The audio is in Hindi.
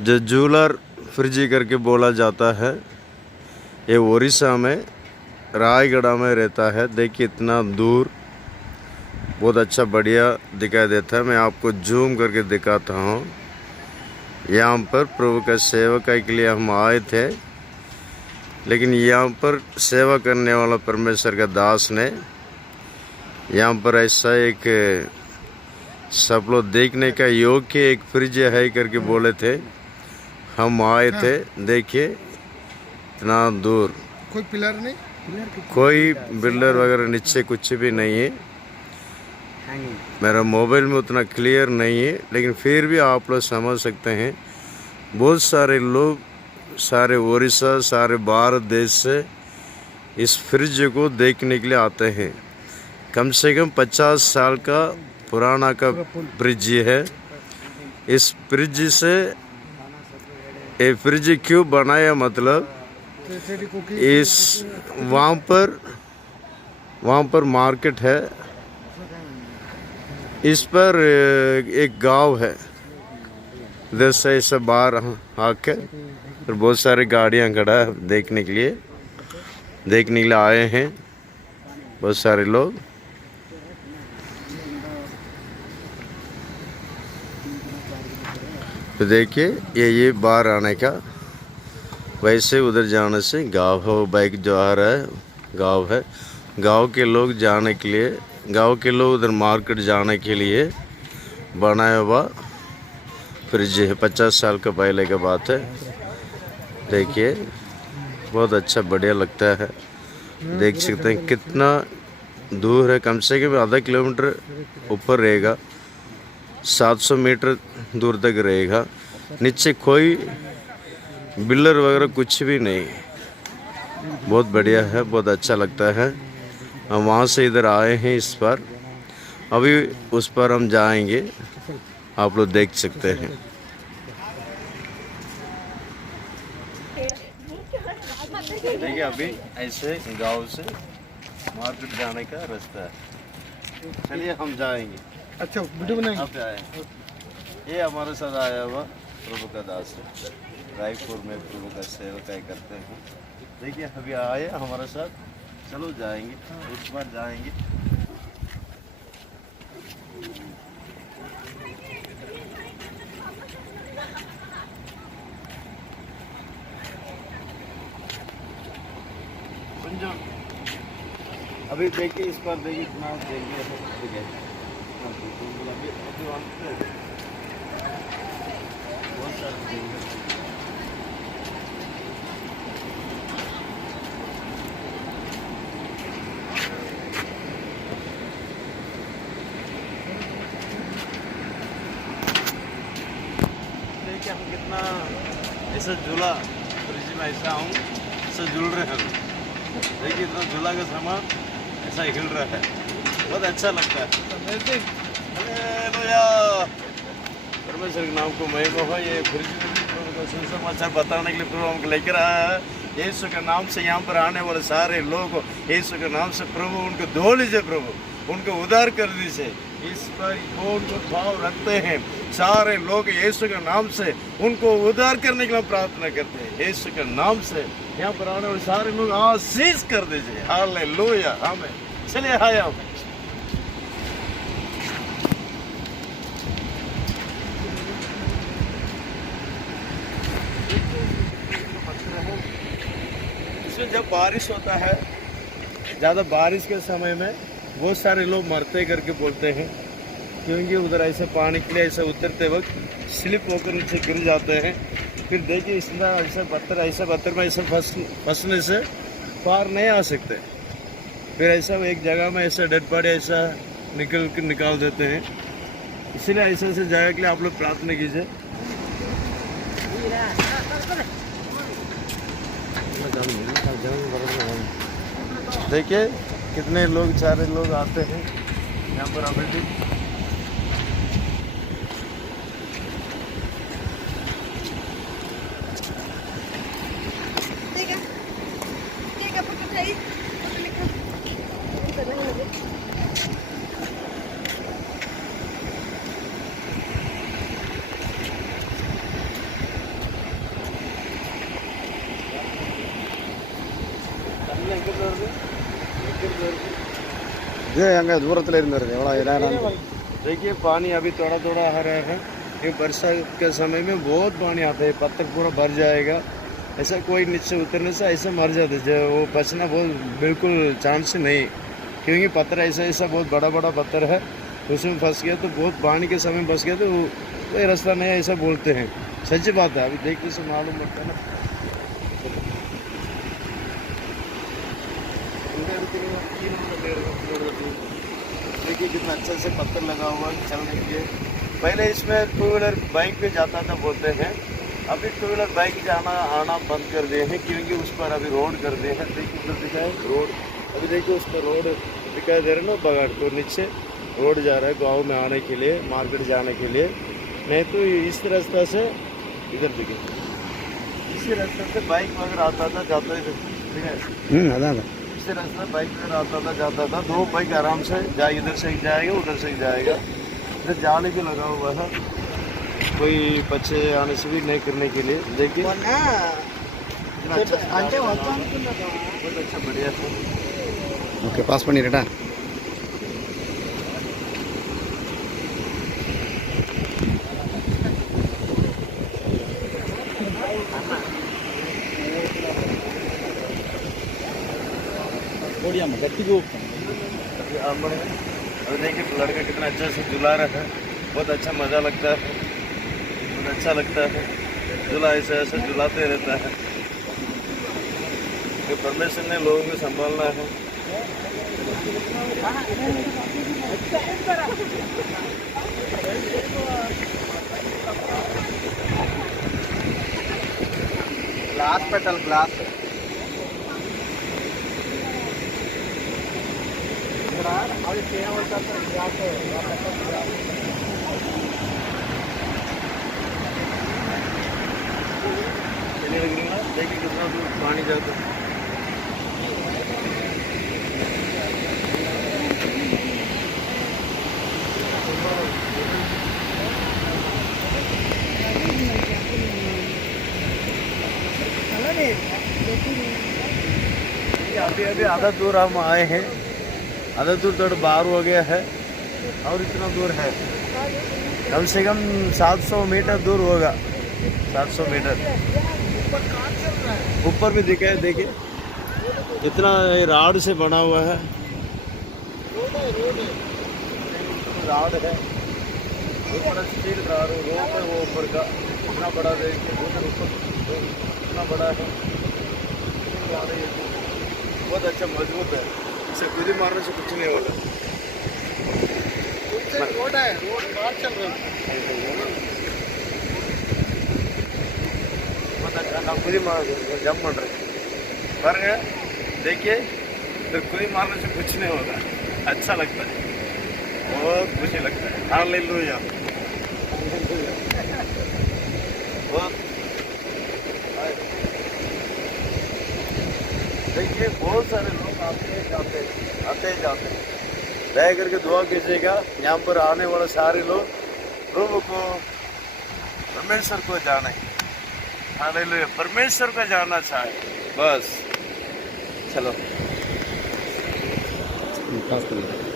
जो जूलर फ्रिज करके बोला जाता है, ये उड़ीसा में रायगढ़ में रहता है। देखिए इतना दूर, बहुत अच्छा बढ़िया दिखाई देता है। मैं आपको जूम करके दिखाता हूँ। यहाँ पर प्रभु का सेवा के लिए हम आए थे, लेकिन यहाँ पर सेवा करने वाला परमेश्वर का दास ने यहाँ पर ऐसा एक सब लोग देखने का योग्य एक फ्रिज है करके बोले थे। हम आए थे, देखिए इतना दूर, कोई पिलर नहीं, कोई बिल्डर वगैरह नीचे कुछ भी नहीं है। मेरा मोबाइल में उतना क्लियर नहीं है, लेकिन फिर भी आप लोग समझ सकते हैं। बहुत सारे लोग, सारे उड़ीसा, सारे भारत देश से इस फ्रिज को देखने के लिए आते हैं। कम से कम 50 साल का पुराना का फ्रिज है। इस फ्रिज से ये फ्रिज क्यों बनाया, मतलब इस वहाँ पर मार्केट है, इस पर एक गांव है। इधर से ऐसे बाहर आके और बहुत सारी गाड़ियाँ खड़ा है देखने के लिए आए हैं बहुत सारे लोग। तो देखिए ये बाहर आने का, वैसे उधर जाने से गांव है। बाइक जो आ रहा है गांव है। गांव के लोग जाने के लिए, गांव के लोग उधर मार्केट जाने के लिए बनाया हुआ फ्रिज है। 50 साल का पहले का बात है। देखिए बहुत अच्छा बढ़िया लगता है। देख सकते हैं कितना दूर है, कम से कम आधा किलोमीटर ऊपर रहेगा, 700 मीटर दूर तक रहेगा। नीचे कोई बिल्डर वगैरह कुछ भी नहीं। बहुत बढ़िया है, बहुत अच्छा लगता है। हम वहाँ से इधर आए हैं इस पर, अभी उस पर हम जाएंगे, आप लोग देख सकते हैं। देखिए अभी ऐसे गांव से मार्केट जाने का रास्ता है। चलिए हम जाएंगे। अच्छा वीडियो बनाएंगे। आप आए, ये हमारे साथ आया हुआ प्रभु का दास है। रायपुर में प्रभु का सेवा करते हैं। देखिए अभी आए हमारे साथ, चलो जाएंगे, उस बार जाएंगे। अभी देखिए इस पर, देखिए इतना देखिए बहुत सारे देखिए हम कितना ऐसा झूला फ्रिज में ऐसा हूँ, ऐसा झूल रहे हैं। देखिए इतना झूला का सामान ऐसा हिल रहा है, बहुत अच्छा लगता है। परमेश्वर के नाम को महिमा हो। ये फ्रिज में भी सुसमाचार बताने के लिए प्रभु हमको लेकर आया है। यीशु के नाम से यहाँ पर आने वाले सारे लोग, यीशु के नाम से प्रभु उनको धो लीजिए, प्रभु उनको उद्धार कर दीजिए। इस पर कौन जो भाव रखते हैं सारे लोग, यीशु के नाम से उनको उद्धार करने के लिए प्रार्थना करते हैं। यीशु के नाम से यहाँ पर आने वाले सारे लोग आशीष कर दीजिए। हालेलुया, आमीन। चलिए आया इसमें जब बारिश होता है, ज़्यादा बारिश के समय में बहुत सारे लोग मरते करके बोलते हैं, क्योंकि उधर ऐसे पानी के लिए ऐसे उतरते वक्त स्लिप होकर नीचे गिर जाते हैं। फिर देखिए इसमें ऐसा पत्थर में ऐसे फंसने से पार नहीं आ सकते। फिर ऐसा एक जगह में ऐसा डेड बॉडी ऐसा निकाल देते हैं। इसलिए ऐसे जगह के लिए आप लोग प्रार्थना कीजिए। देखिए कितने लोग, सारे लोग आते हैं यहाँ पर। अभी இது அங்கே தூரத்தில் இருந்து வருது எவ்வளோ நேரம் देखिए पानी अभी थोड़ा थोड़ा आ रहा है, ये बरसात के समय में बहुत पानी आता है, पत्थर पूरा भर जाएगा, ऐसा कोई नीचे उतरने से ऐसा मर जाते जो वो बचना बहुत बिल्कुल चांस नहीं, क्योंकि पत्थर ऐसा ऐसा बहुत बड़ा बड़ा पत्थर है, उसमें फंस गया तो बहुत पानी के समय फंस गया तो कोई रास्ता नहीं ऐसा बोलते हैं। सच्ची बात है, अभी देखने से मालूम पड़ता है ना। देखिए कितना अच्छा से पत्थर लगा हुआ है चलने के लिए। पहले इसमें टू व्हीलर बाइक पे जाता था बोलते हैं, अभी टू व्हीलर बाइक जाना आना बंद कर दिए हैं, क्योंकि उस पर अभी रोड कर दिए हैं। देखिए उधर दिखा है रोड, अभी देखिए उस पर रोड दिखाई दे रहा है ना, बगाड़ तो नीचे रोड जा रहा है गांव में आने के लिए, मार्केट जाने के लिए। नहीं तो इस रास्ता से इधर देखिए, इसी रास्ते से बाइक वगैरह आता था जाता है, ठीक है। அதான் इसी रास्ते बाइक वगैरह आता था जाता था, दो बाइक आराम से जा, इधर से ही जाएगा उधर से ही जाएगा। इधर जाने भी लगा हुआ है, कोई बच्चे आने से भी नहीं करने के लिए। देखिए कितना अच्छा से बहुत अच्छा बढ़िया है। ஓகே பாஸ் பண்ணிடுறேன் अभी देखिए लड़का कितना अच्छा से झुला रहा है, बहुत अच्छा मज़ा लगता है, बहुत अच्छा लगता है झूला ऐसे ऐसे झुलाते रहता है। ये परमेश्वर ने लोगों को संभालना है। ग्लास पेटल ग्लास देखिए कितना दूर पानी जाता है। अभी अभी आधा दूर हम आए हैं, आधा दूर थोड़ा बाहर हो गया है और इतना दूर है, कम से कम 700 मीटर दूर होगा, 700 मीटर ऊपर भी दिखे। देखिए इतना राड से बना हुआ है, राड है ऊपर स्टील राड, रोड है वो ऊपर का इतना बड़ा, देखिए उधर ऊपर इतना बड़ा है, बहुत अच्छा मजबूत है, इसे खुद ही मारने से कुछ नहीं होगा। रोड है, रोड बाहर चल रहा है। बहुत अच्छा ना, खुद ही मार जम पड़ रहे पर देखिए फिर खुद ही मारने से कुछ नहीं होगा, अच्छा लगता है, बहुत खुशी लगता है। हालेलुया। बहुत देखिए बहुत सारे लोग आते हैं जाते हैं, आते ही जाते हैं। दया करके दुआ कीजिएगा, यहाँ पर आने वाले सारे लोग प्रभु को परमेश्वर को जाने, हालेलुया, परमेश्वर को जानना चाहे बस। चलो பாஸ் பண்ணிடுறேன்